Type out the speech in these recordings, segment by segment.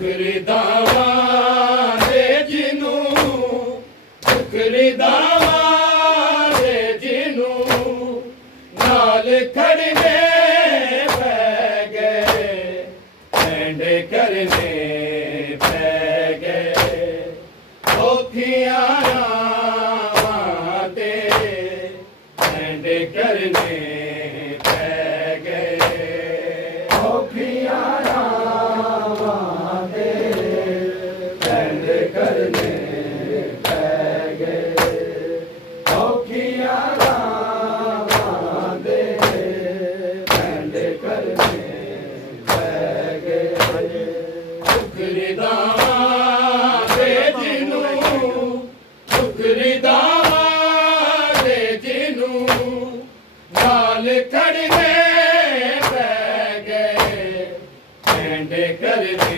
फुकरीदावा दे जिनू फुकरीदावा दे जिनू नाल खड़ने पै गए एंड करने पै गए औखियां रावां ते एंड करने पै गए औखियां करने पै गए औखियां रावां दे एंड करने पै गए फुकरीदावा दे जिनू फुकरीदावा दे जिनू नाल खड़ने पै गए एंड करने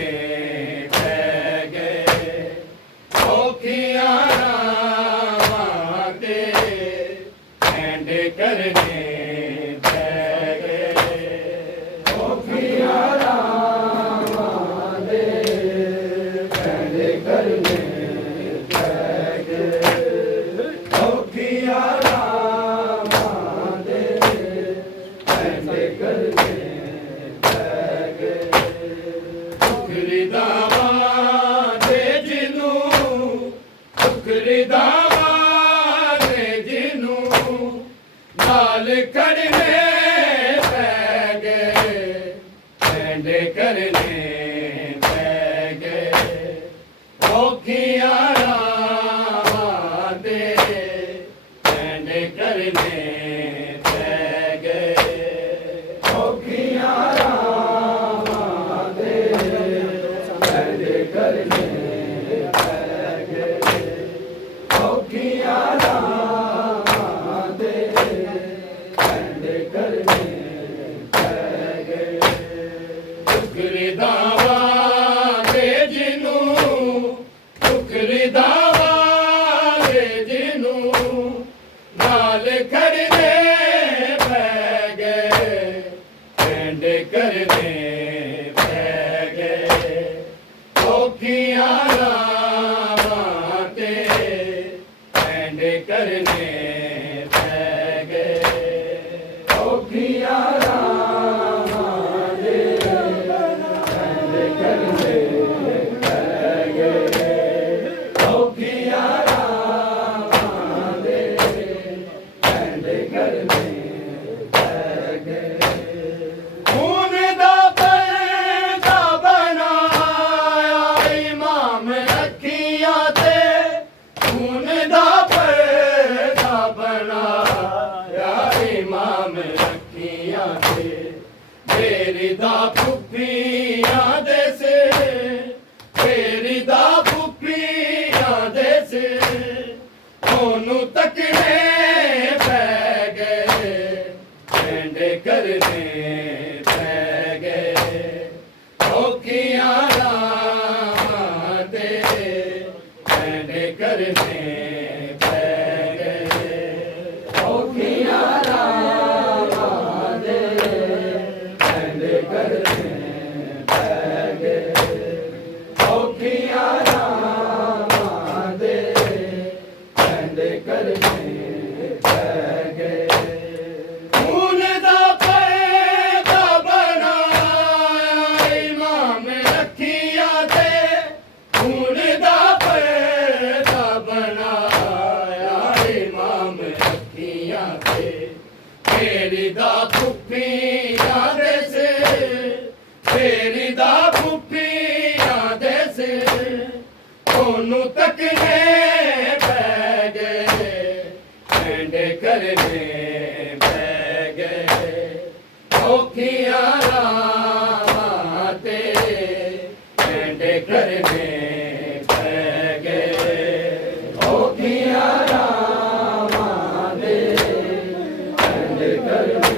औखियां रावां ते एंड करने पै गए औखियां रावां ते एंड करने पै गए औखियां रावां ते एंड करने पै गए फुकरीदावा फुकरीदावा दे जिनू नाल खड़ने पै गए एंड करने पै गए औखियां रावां ते एंड करने पै गए औखियां रावां ते एंड करने औखियां रावां ते एंड करने पै गए फुकरीदावा दे जिनू फुकरीदावा दे जिनू नाल खड़ने पै गए एंड करने पै गए औखियां रावां ते एंड करने पै गए औखियां रावां ते एंड करने पै गए औखियां रावां ते एंड करने पै गए खून दा पर्दा बनाया इमाम अखियां ते खून दा पर्दा बनाया इमाम अखियां ते मेरी दा फुफियां दे से मेरी दा फुफियां दे से ओनू तकने पै गए एंड करने पै गए औखियां रावां ते एंड करने पै गए औखियां रावां ते एंड करने पै गए औखियां रावां ते एंड करने पै गए खून दा पर्दा बनाया इमाम अखियां ते खून दा पर्दा बनाया इमाम अखियां ते मेरी दा फुफियां दे से मेरी दा फुफियां दे से ओनू तकने पै गए एंड करने पै गए औखियां रावां ते एंड करने पै गए औखियां रावां ते एंड करने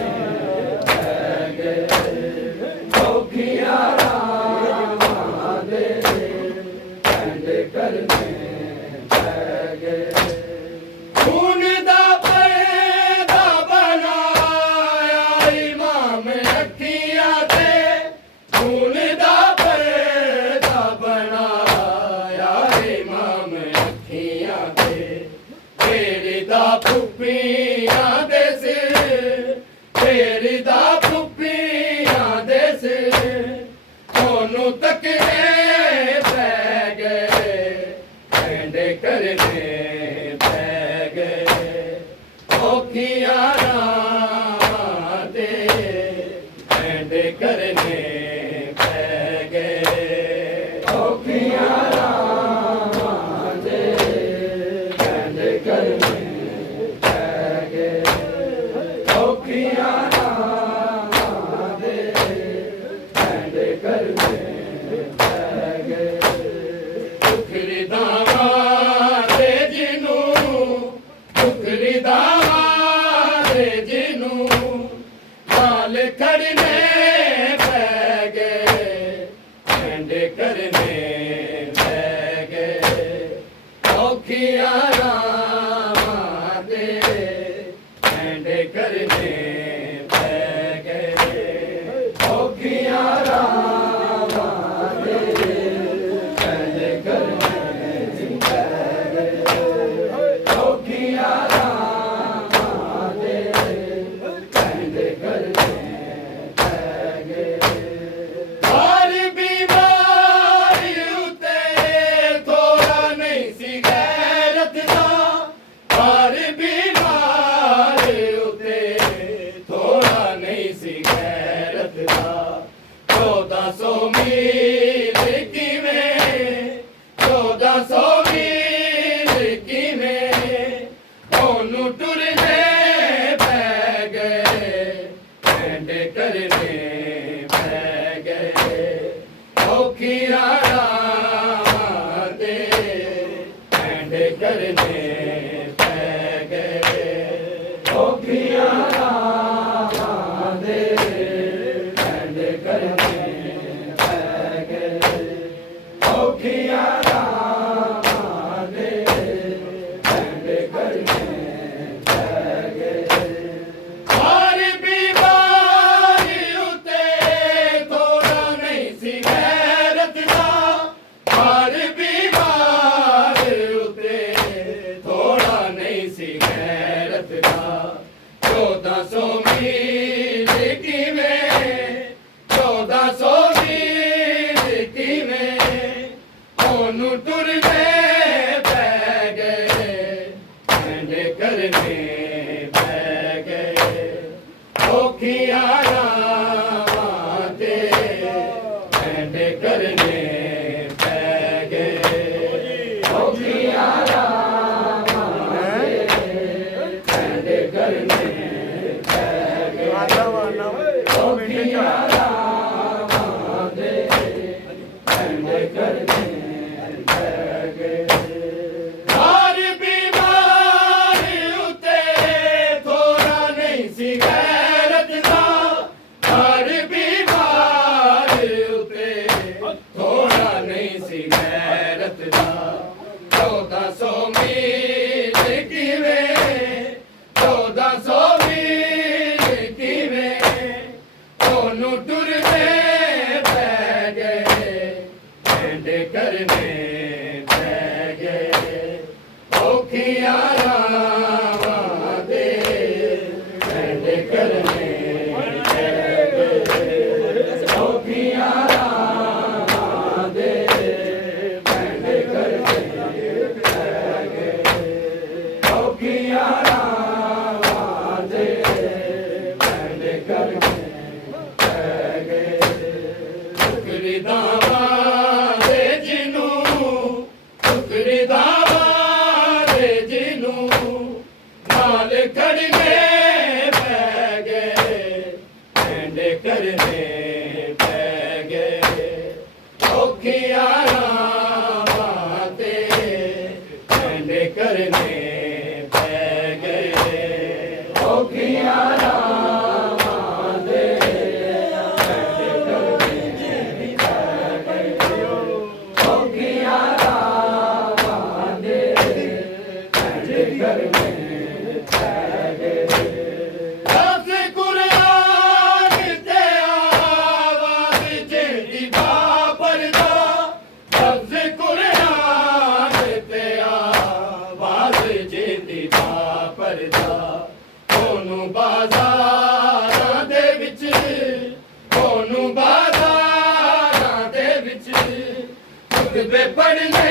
पै गए औखियां रावां ते एंड करने पै गए खून दा पर्दा बनाया इमाम अखियां ते खून दा पर्दा ਉਹਨੂੰ ਤੱਕਣੇ ਪੈ ਗਏ ਐਂਡੇ ਕਰਨੇ ਪੈ ਗਏ ਔਖੀਆਂ ਰਾਹਾਂ ਤੇ ਐਂਡੇ ਕਰਨੇ ਪੈ ਗਏ ਔਖੀਆਂ ਰਾਹਾਂ ਤੇ ਐਂਡੇ ਕਰਨੇ ਪੈ ਗਏ ਔਖੀਆਂ ਖੜਨੇ ਪੈ ਗਏ ਐਂਡੇ ਕਰਨੇ ਪੈ ਗਏ ਔਖੀਆਂ ਰਾਹਾਂ ਤੇ ਐਂਡੇ ਕਰਨੇ ਪੈ ਗਏ ਔਖੀਆਂ ਰਾਹਾਂ ਤੇ ਐਂਡੇ ਕਰਨੇ ਪੈ ਗਏ ਔਖੀਆਂ ਰਾਹਾਂ ਤੇ ਐਂਡੇ ਕਰਨੇ ਔਖੀਆਂ ਰਾਹਾਂ ਤੇ ਐਂਡੇ ਕਰਨੇ ਪੈ ਗਏ ਔਖੀਆਂ ਰਾਹਾਂ ਤੇ ਐਂਡੇ ਕਰਨੇ ਪੈ ਗਏ ਔਖੀਆਂ ਰਾਹਾਂ ਤੇ ਐਂਡੇ ਕਰਨੇ ਪੈ ਗਏ ਹਰ ਬਿਮਾਰੀ ਉਤੇ ਥੋੜਾ ਨਹੀਂ ਸੀ ਉਹਨੂੰ ਟੁਰਨੇ ਪੈ ਗਏ ਐਂਡੇ ਕਰਨੇ ਪੈ ਗਏ ਔਖੀਆਂ ਰਾਹਾਂ ਤੇ ਐਂਡੇ ਕਰਨੇ ਪੈ ਗਏ ਔਖੀਆਂ ਰਾਹਾਂ ਤੇ ਐਂਡੇ ਕਰਨੇ ਪੈ ਗਏ ਔਖੀਆਂ ਰਾਹਾਂ ਤੇ ਐਂਡੇ ਕਰਨੇ ਕਰਨੇ ਪੈ ਗਏ ਔਖੀਆਂ ਰਾਹਾਂ ਤੇ ਐਂਡੇ ਕਰਨੇ ਪੈ ਗਏ ਔਖੀਆਂ ਰਾਹਾਂ ਤੇ ਐਂਡੇ ਕਰਨੇ ਪੈ ਗਏ ਔਖੀਆਂ ਰਾਹਾਂ ਤੇ ਐਂਡੇ ਕਰਨੇ ਪੈ ਗਏ ਖੜਨੇ ਪੈ ਗਏ ਐਂਡੇ ਕਰਨੇ ਪੈ ਗਏ ਔਖੀਆਂ ਰਾਹਾਂ ਤੇ ਐਂਡੇ ਕਰਨੇ ਪੈ ਗਏ ਔਖੀਆਂ ਰਾਹਾਂ ਤੇ ਐਂਡੇ ਕਰਨੇ ਪੈ खुतबे पढ़ने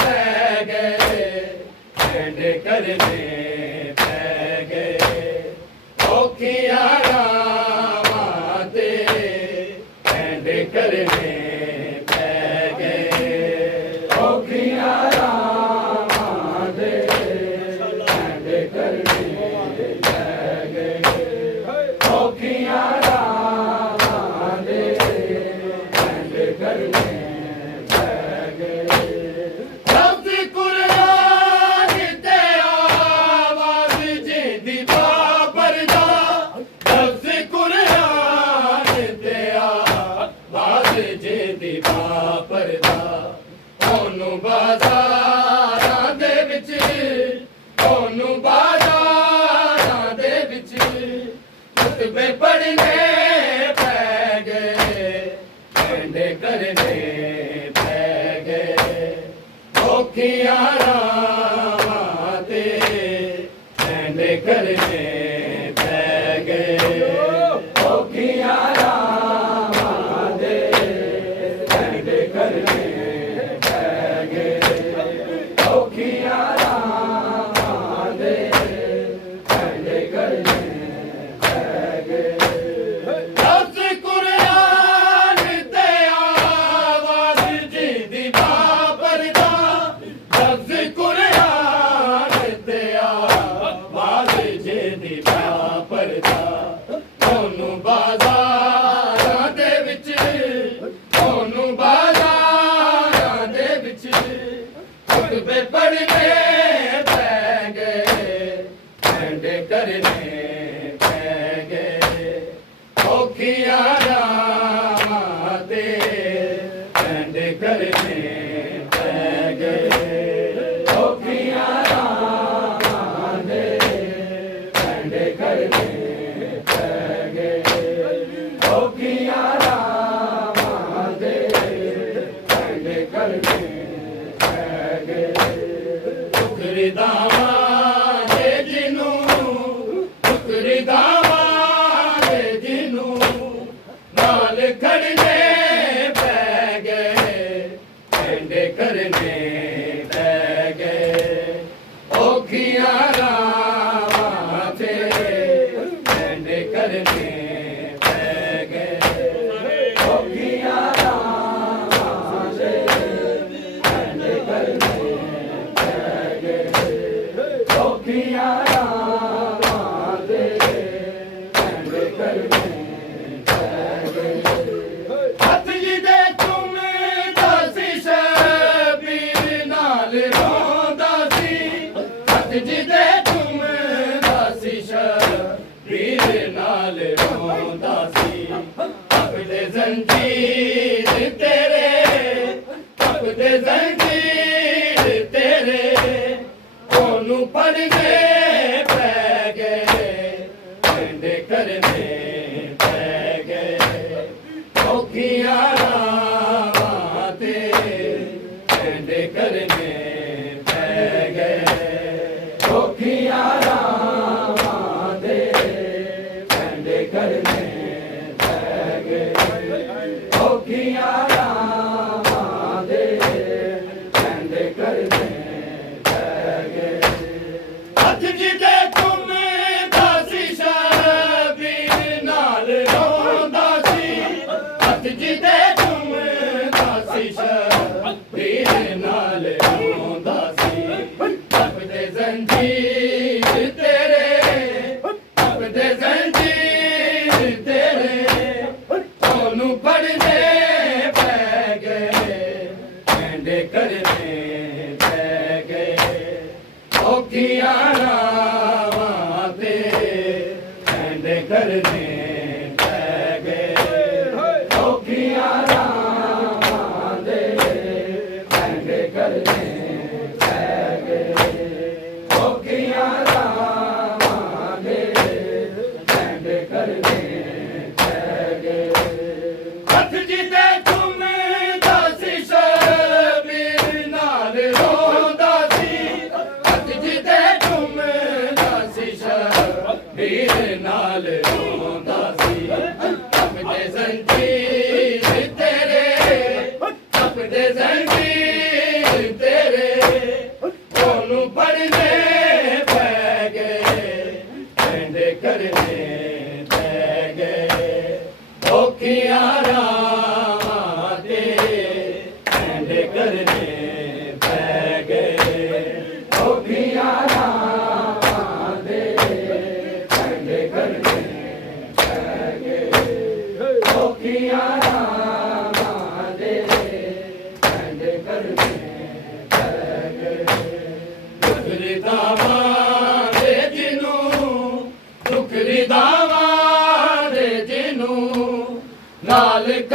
पै गए एंड करने पै गए औखियां रावां ते एंड करने पै गए औखियां रावां ते एंड करने पै गए औखियां रावां ते एंड करने ਬਾਜ਼ਾਰਾਂ ਦੇ ਵਿੱਚ ਉਹਨੂੰ ਬਾਜ਼ਾਰਾਂ ਦੇ ਵਿੱਚ ਖੁਤਬੇ ਪੜ੍ਹਨੇ ਪੈ ਗਏ ਐਂਡ ਕਰਨੇ ਪੈ ਗਏ ਔਖੀਆਂ ਰਾਵਾਂ ਤੇ ਐਂਡ ਕਰਨੇ ਪੈ ਗਏ ਔਖੀਆਂ ਰਾਵਾਂ ਤੇ ਐਂਡ ਕਰਨੇ ਬਾਜ਼ਾਰਾਂ ਦੇ ਵਿੱਚ ਉਹਨੂੰ ਬਾਜ਼ਾਰਾਂ ਦੇ ਵਿੱਚ ਖੁਤਬੇ ਪੜ੍ਹਨੇ ਪੈ ਗਏ ਐਂਡ ਕਰਨੇ ਪੈ ਗਏ ਔਖੀਆਂ ਰਾਵਾਂ ਤੇ ਐਂਡ ਕਰਨੇ ਪੈ ਗਏ ਔਖੀਆਂ ਰਾਵਾਂ ਤੇ ਐਂਡ ਕਰਨੇ ਔਖੀਆਂ ਰਾਵਾਂ ਦੇ ਐਂਡ ਕਰਨੇ ਪੈ ਗਏ ਠੁਕਰਦਾਵਾਂ ਦੇ ਜਿਹਨੂੰ ਠੁਕਰਦਾਵਾਂ ਦੇ ਜਿਹਨੂੰ ਨਾਲ ਖੜਨੇ ਪੈ ਗਏ ਐਂਡ ਕਰਨੇ ਪੈ ਗਏ ਔਖੀਆਂ ਰਾਵਾਂ ਤੇ ਐਂਡ ਕਰਨੇ ਔਖੀਆਂ ਰਾਵਾਂ ਤੇ ਐਂਡ ਕਰਨੇ ਪੈ ਗਏ ਹੱਥ ਜਿਹਦੇ ਚੁੰਮਦਾ ਸੀ ਸ਼ਬੀਰ ਨਾਲ ਰੋਂਦਾ ਸੀ ਹੱਥ ਜਿਹਦੇ ਚੁੰਮਦਾ ਸੀ ਸ਼ਬੀਰ ਨਾਲ ਰੋਂਦਾ ਸੀ ਆਪਣੇ ਜ਼ੰਜੀਰ ਤੇਰੇ ਆਪਣੇ ਜ਼ੰਜੀਰ ਤੇਰੇ ਉਹਨੂੰ ਪੜ੍ਹਨੇ ਪੈ ਗਏ ਐਂਡ ਕਰਨੇ ਪੈ ਗਏ ਔਖੀਆਂ ਰਾਵਾਂ ਤੇ ਐਂਡ ਕਰਨੇ ਪੈ ਗਏ ਔਖੀਆਂ ਰਾਵਾਂ ਤੇ ਐਂਡ ਕਰਨੇ ਪੈ ਗਏ ਔਖੀਆਂ ਰਾਵਾਂ ਤੇ ਐਂਡ ਕਰਨੇ ਹੱਥ ਜਿਹਦੇ ਚੁੰਮਦਾ ਸੀ ਸ਼ਬੀਰ ਨਾਲ ਰੋਂਦਾ ਸੀ ਹੱਥ ਜਿਹਦੇ ਚੁੰਮਦਾ ਸੀ ਸ਼ਬੀਰ ਨਾਲ ਰੋਂਦਾ ਸੀ ਆਪਣੇ ਜ਼ੰਜੀਰ ਤੇਰੇ ਆਪਣੇ ਜ਼ੰਜੀਰ ਤੇਰੇ ਉਹਨੂੰ ਪੜ੍ਹਨੇ ਪੈ ਗਏ ਐਂਡ ਕਰਨੇ ਪੈ ਗਏ ਔਖੀਆਂ ਰਾਵਾਂ ਤੇ ਐਂਡ ਕਰਨੇ ਪੈ ਗਏ ਔਖੀਆਂ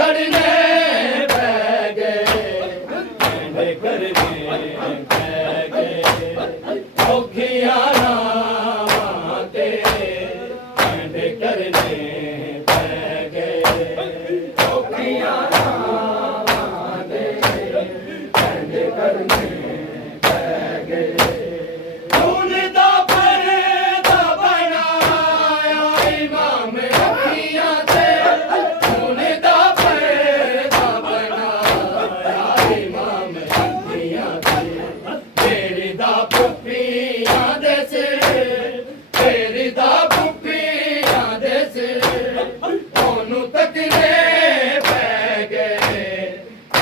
ਲੜਨੇ